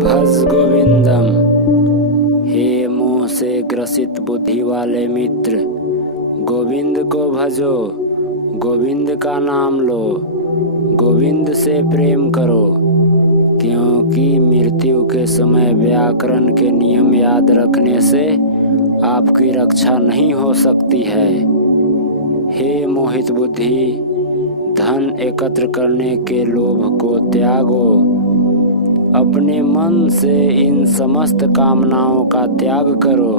भज गोविंदम। हे मोह से ग्रसित बुद्धि वाले मित्र, गोविंद को भजो, गोविंद का नाम लो, गोविंद से प्रेम करो, क्योंकि मृत्यु के समय व्याकरण के नियम याद रखने से आपकी रक्षा नहीं हो सकती है। हे मोहित बुद्धि, धन एकत्र करने के लोभ को त्यागो, अपने मन से इन समस्त कामनाओं का त्याग करो,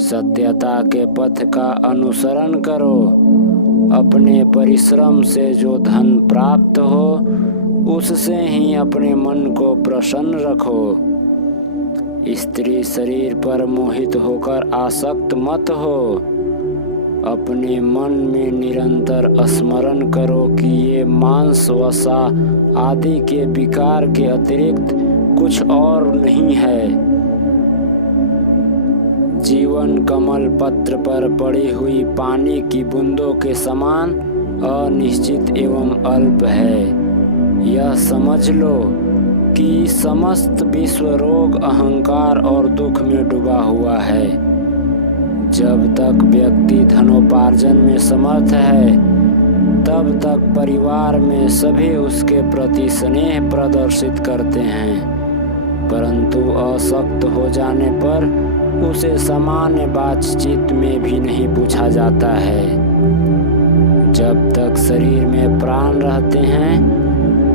सत्यता के पथ का अनुसरण करो, अपने परिश्रम से जो धन प्राप्त हो उससे ही अपने मन को प्रसन्न रखो। स्त्री शरीर पर मोहित होकर आसक्त मत हो, अपने मन में निरंतर स्मरण करो कि ये मांस वसा आदि के विकार के अतिरिक्त कुछ और नहीं है। जीवन कमल पत्र पर पड़ी हुई पानी की बूंदों के समान अनिश्चित एवं अल्प है। यह समझ लो कि समस्त विश्व रोग, अहंकार और दुख में डूबा हुआ है। जब तक व्यक्ति धनोपार्जन में समर्थ है, तब तक परिवार में सभी उसके प्रति स्नेह प्रदर्शित करते हैं, परंतु अशक्त हो जाने पर उसे सामान्य बातचीत में भी नहीं पूछा जाता है। जब तक शरीर में प्राण रहते हैं,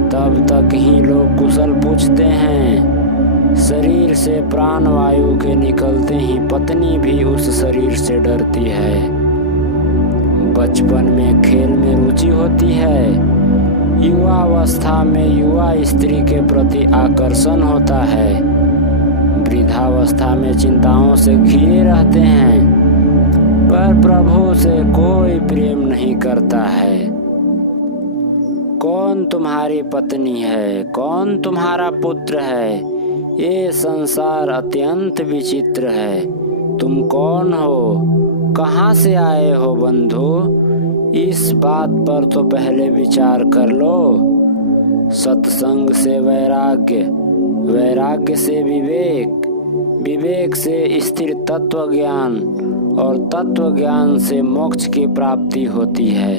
तब तक ही लोग कुशल पूछते हैं। शरीर से प्राण वायु के निकलते ही पत्नी भी उस शरीर से डरती है। बचपन में खेल में रुचि होती है, युवावस्था में युवा स्त्री के प्रति आकर्षण होता है, वृद्धावस्था में चिंताओं से घिरे रहते हैं, पर प्रभु से कोई प्रेम नहीं करता है। कौन तुम्हारी पत्नी है, कौन तुम्हारा पुत्र है, ये संसार अत्यंत विचित्र है। तुम कौन हो, कहाँ से आए हो बंधु, इस बात पर तो पहले विचार कर लो। सत्संग से वैराग्य, वैराग्य से विवेक, विवेक से स्थिर तत्व ज्ञान और तत्व ज्ञान से मोक्ष की प्राप्ति होती है।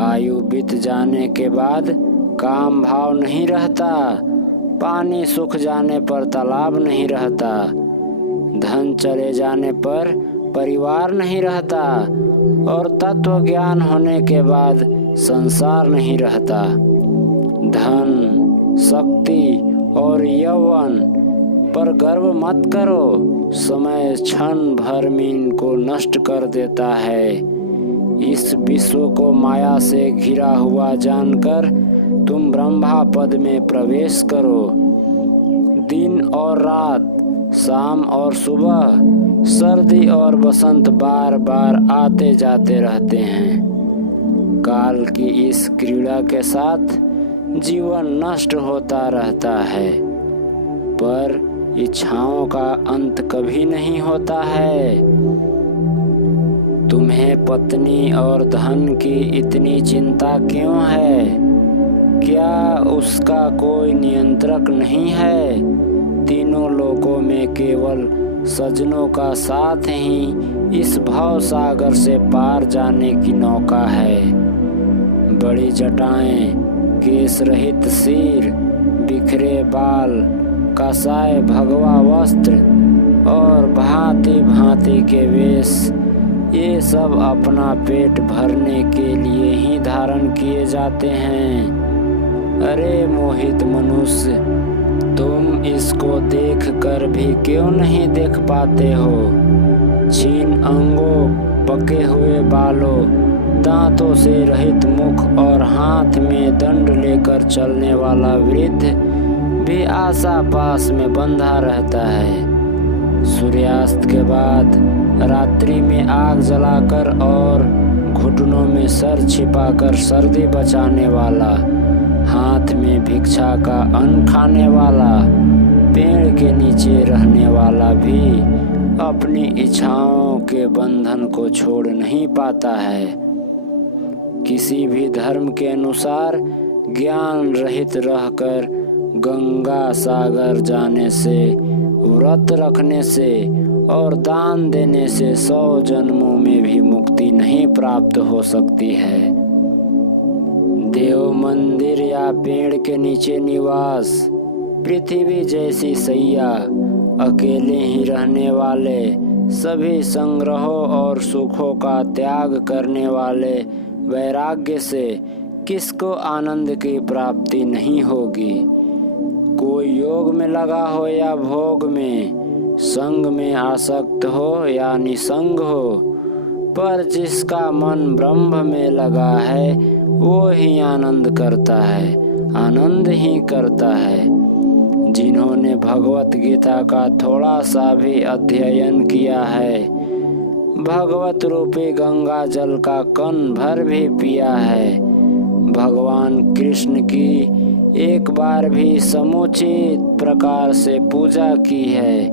आयु बीत जाने के बाद काम भाव नहीं रहता, पानी सूख जाने पर तालाब नहीं रहता, धन चले जाने पर परिवार नहीं रहता और तत्व ज्ञान होने के बाद संसार नहीं रहता। धन, शक्ति और यौवन पर गर्व मत करो, समय क्षण भर में इनको नष्ट कर देता है। इस विश्व को माया से घिरा हुआ जानकर तुम ब्रह्मा पद में प्रवेश करो। दिन और रात, शाम और सुबह, सर्दी और बसंत बार बार आते जाते रहते हैं। काल की इस क्रीड़ा के साथ जीवन नष्ट होता रहता है, पर इच्छाओं का अंत कभी नहीं होता है। तुम्हें पत्नी और धन की इतनी चिंता क्यों है? क्या उसका कोई नियंत्रक नहीं है? तीनों लोकों में केवल सज्जनों का साथ ही इस भव सागर से पार जाने की नौका है। बड़ी जटाएं, केश रहित सिर, बिखरे बाल, कसाय भगवा वस्त्र और भांति भांति के वेश, ये सब अपना पेट भरने के लिए ही धारण किए जाते हैं। अरे मोहित मनुष्य, तुम इसको देख कर भी क्यों नहीं देख पाते हो? क्षीण अंगों, पके हुए बालों, दांतों से रहित मुख और हाथ में दंड लेकर चलने वाला वृद्ध भी आशा पास में बंधा रहता है। सूर्यास्त के बाद रात्रि में आग जलाकर और घुटनों में सर छिपाकर सर्दी बचाने वाला, हाथ में भिक्षा का अन्न खाने वाला, पेड़ के नीचे रहने वाला भी अपनी इच्छाओं के बंधन को छोड़ नहीं पाता है। किसी भी धर्म के अनुसार ज्ञान रहित रहकर गंगा सागर जाने से, व्रत रखने से और दान देने से 100 जन्मों में भी मुक्ति नहीं प्राप्त हो सकती है। देव मंदिर या पेड़ के नीचे निवास, पृथ्वी जैसी सैया, अकेले ही रहने वाले, सभी संग्रहों और सुखों का त्याग करने वाले वैराग्य से किसको आनंद की प्राप्ति नहीं होगी। कोई योग में लगा हो या भोग में, संग में आसक्त हो या निसंग हो, पर जिसका मन ब्रह्म में लगा है वो ही आनंद करता है, आनंद ही करता है। जिन्होंने भगवत गीता का थोड़ा सा भी अध्ययन किया है, भगवत रूपी गंगा जल का कण भर भी पिया है, भगवान कृष्ण की एक बार भी समुचित प्रकार से पूजा की है,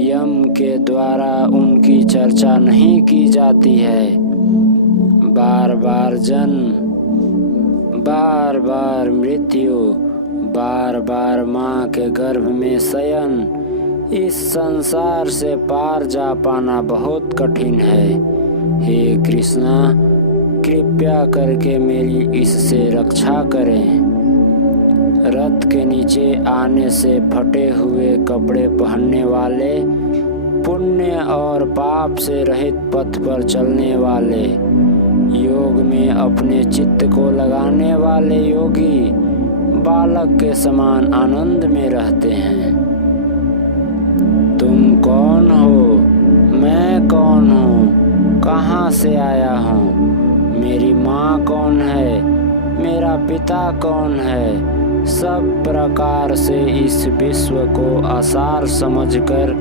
यम के द्वारा उनकी चर्चा नहीं की जाती है, बार बार जन्म, बार बार मृत्यु, बार बार माँ के गर्भ में शयन, इस संसार से पार जा पाना बहुत कठिन है। हे कृष्णा, कृपया करके मेरी इससे रक्षा करें। रथ के नीचे आने से फटे हुए कपड़े पहनने वाले, पुण्य और पाप से रहित पथ पर चलने वाले, योग में अपने चित्त को लगाने वाले योगी बालक के समान आनंद में रहते हैं। तुम कौन हो? मैं कौन हूँ? कहाँ से आया हूँ? मेरी माँ कौन है? मेरा पिता कौन है? सब प्रकार से इस विश्व को आसार समझकर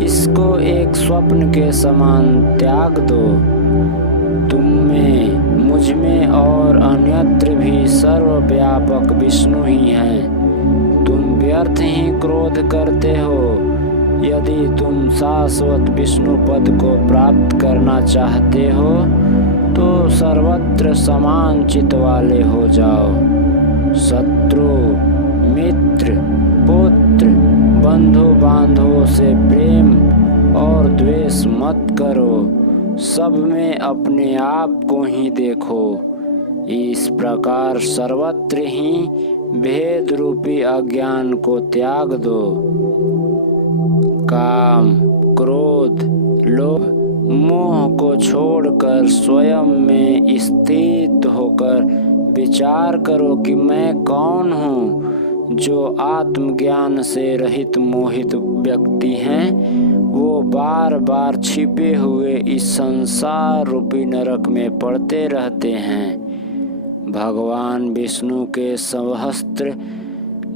इसको एक स्वप्न के समान त्याग दो। तुम में, मुझ में और अन्यत्र भी सर्वव्यापक विष्णु ही हैं। तुम व्यर्थ ही क्रोध करते हो। यदि तुम शाश्वत विष्णु पद को प्राप्त करना चाहते हो तो सर्वत्र समान चित्त वाले हो जाओ। शत्रु, मित्र, पुत्र, बंधु बांधवों से प्रेम और द्वेष मत करो। सब में अपने आप को ही देखो। इस प्रकार सर्वत्र ही भेद रूपी अज्ञान को त्याग दो। काम, क्रोध, लोभ, मोह को छोड़कर स्वयं में स्थित होकर विचार करो कि मैं कौन हूँ। जो आत्मज्ञान से रहित मोहित व्यक्ति हैं वो बार बार छिपे हुए इस संसार रूपी नरक में पड़ते रहते हैं। भगवान विष्णु के सहस्त्र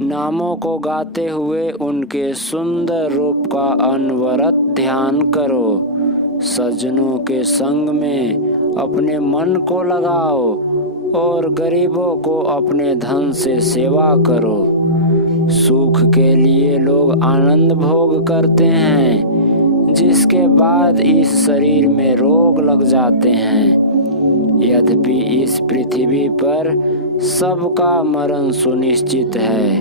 नामों को गाते हुए उनके सुंदर रूप का अनवरत ध्यान करो। सज्जनों के संग में अपने मन को लगाओ और गरीबों को अपने धन से सेवा करो। सुख के लिए लोग आनंद भोग करते हैं, जिसके बाद इस शरीर में रोग लग जाते हैं। यद्यपि इस पृथ्वी पर सबका मरण सुनिश्चित है,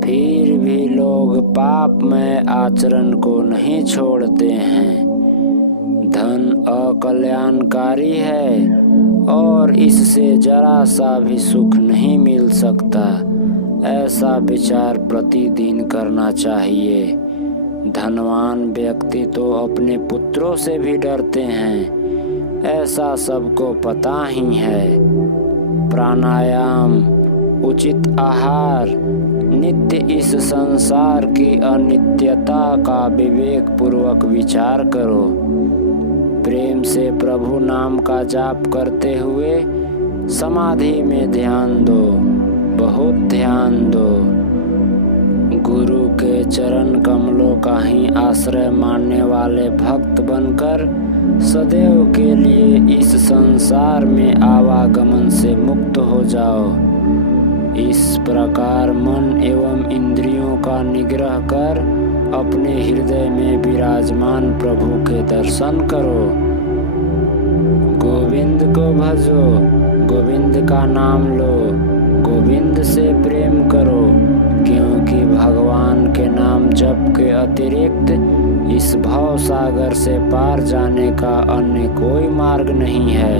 फिर भी लोग पापमय आचरण को नहीं छोड़ते हैं। धन अकल्याणकारी है और इससे जरा सा भी सुख नहीं मिल सकता। ऐसा विचार प्रतिदिन करना चाहिए। धनवान व्यक्ति तो अपने पुत्रों से भी डरते हैं, ऐसा सबको पता ही है। प्राणायाम, उचित आहार, नित्य इस संसार की अनित्यता का विवेक पूर्वक विचार करो। प्रेम से प्रभु नाम का जाप करते हुए समाधि में ध्यान दो, बहुत ध्यान दो। गुरु के चरण कमलों का ही आश्रय मानने वाले भक्त बनकर सदैव के लिए इस संसार में आवागमन से मुक्त हो जाओ। इस प्रकार मन एवं इंद्रियों का निग्रह कर अपने हृदय में विराजमान प्रभु के दर्शन करो। गोविंद को भजो, गोविंद का नाम लो, गोविंद से प्रेम करो, क्योंकि भगवान के नाम जप के अतिरिक्त इस भव सागर से पार जाने का अन्य कोई मार्ग नहीं है।